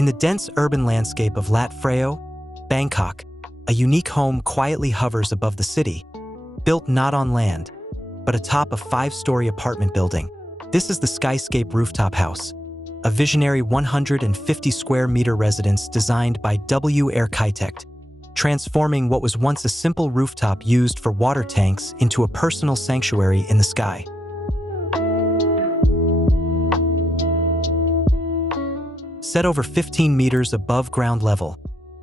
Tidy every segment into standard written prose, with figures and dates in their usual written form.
In the dense urban landscape of Phrao, Bangkok, a unique home quietly hovers above the city, built not on land, but atop a 5-story apartment building. This is the Skyscape Rooftop House, a visionary 150-square-meter residence designed by WARchitect, transforming what was once a simple rooftop used for water tanks into a personal sanctuary in the sky. Set over 15 meters above ground level,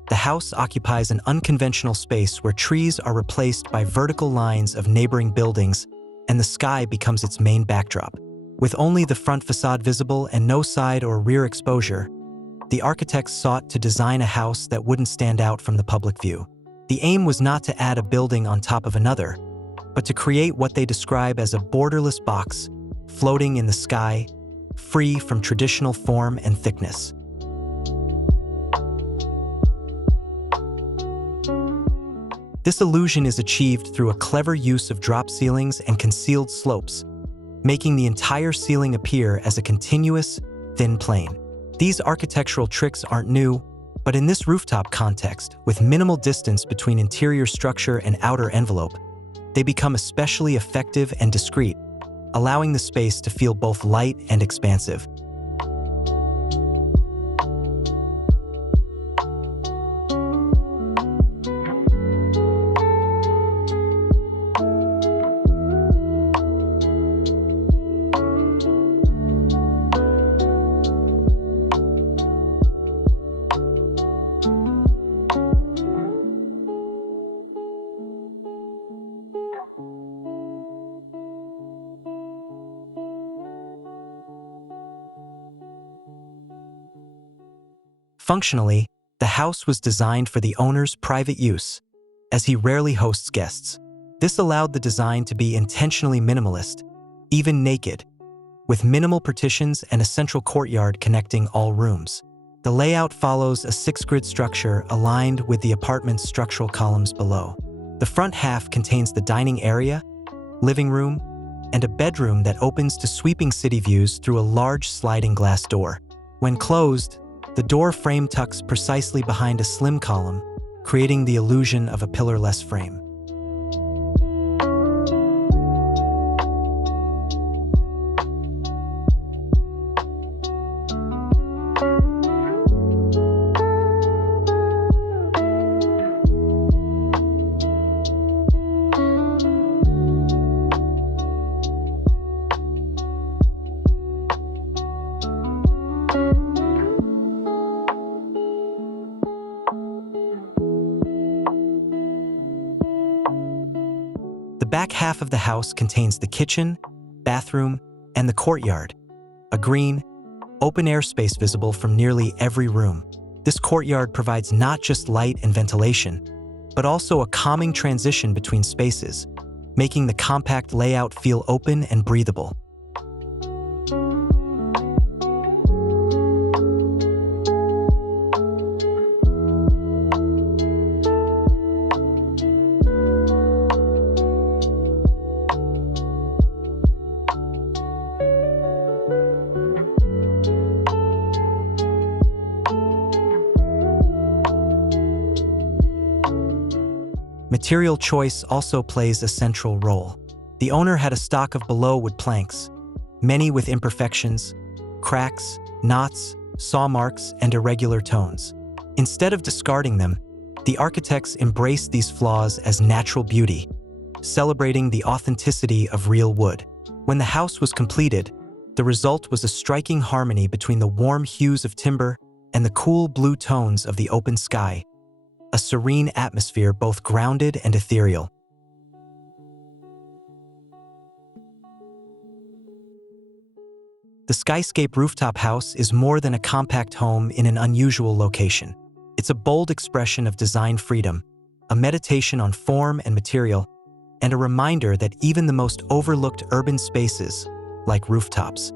the house occupies an unconventional space where trees are replaced by vertical lines of neighboring buildings and the sky becomes its main backdrop. With only the front facade visible and no side or rear exposure, the architects sought to design a house that wouldn't stand out from the public view. The aim was not to add a building on top of another, but to create what they describe as a borderless box, floating in the sky, free from traditional form and thickness. This illusion is achieved through a clever use of drop ceilings and concealed slopes, making the entire ceiling appear as a continuous, thin plane. These architectural tricks aren't new, but in this rooftop context, with minimal distance between interior structure and outer envelope, they become especially effective and discreet, allowing the space to feel both light and expansive. Functionally, the house was designed for the owner's private use, as he rarely hosts guests. This allowed the design to be intentionally minimalist, even naked, with minimal partitions and a central courtyard connecting all rooms. The layout follows a 6-grid structure aligned with the apartment's structural columns below. The front half contains the dining area, living room, and a bedroom that opens to sweeping city views through a large sliding glass door. When closed, the door frame tucks precisely behind a slim column, creating the illusion of a pillar-less frame. The back half of the house contains the kitchen, bathroom, and the courtyard, a green, open-air space visible from nearly every room. This courtyard provides not just light and ventilation, but also a calming transition between spaces, making the compact layout feel open and breathable. Material choice also plays a central role. The owner had a stock of Balau wood planks, many with imperfections, cracks, knots, saw marks, and irregular tones. Instead of discarding them, the architects embraced these flaws as natural beauty, celebrating the authenticity of real wood. When the house was completed, the result was a striking harmony between the warm hues of timber and the cool blue tones of the open sky, a serene atmosphere both grounded and ethereal. The Skyscape Rooftop House is more than a compact home in an unusual location. It's a bold expression of design freedom, a meditation on form and material, and a reminder that even the most overlooked urban spaces, like rooftops,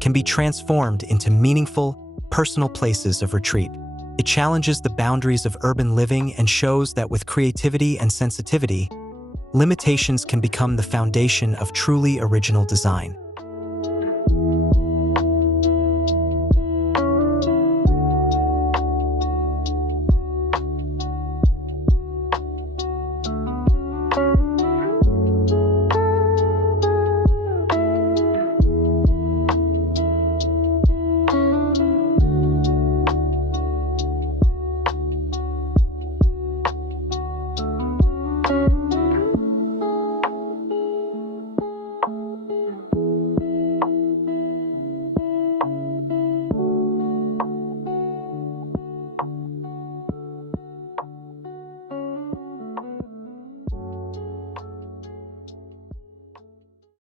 can be transformed into meaningful, personal places of retreat. It challenges the boundaries of urban living and shows that with creativity and sensitivity, limitations can become the foundation of truly original design.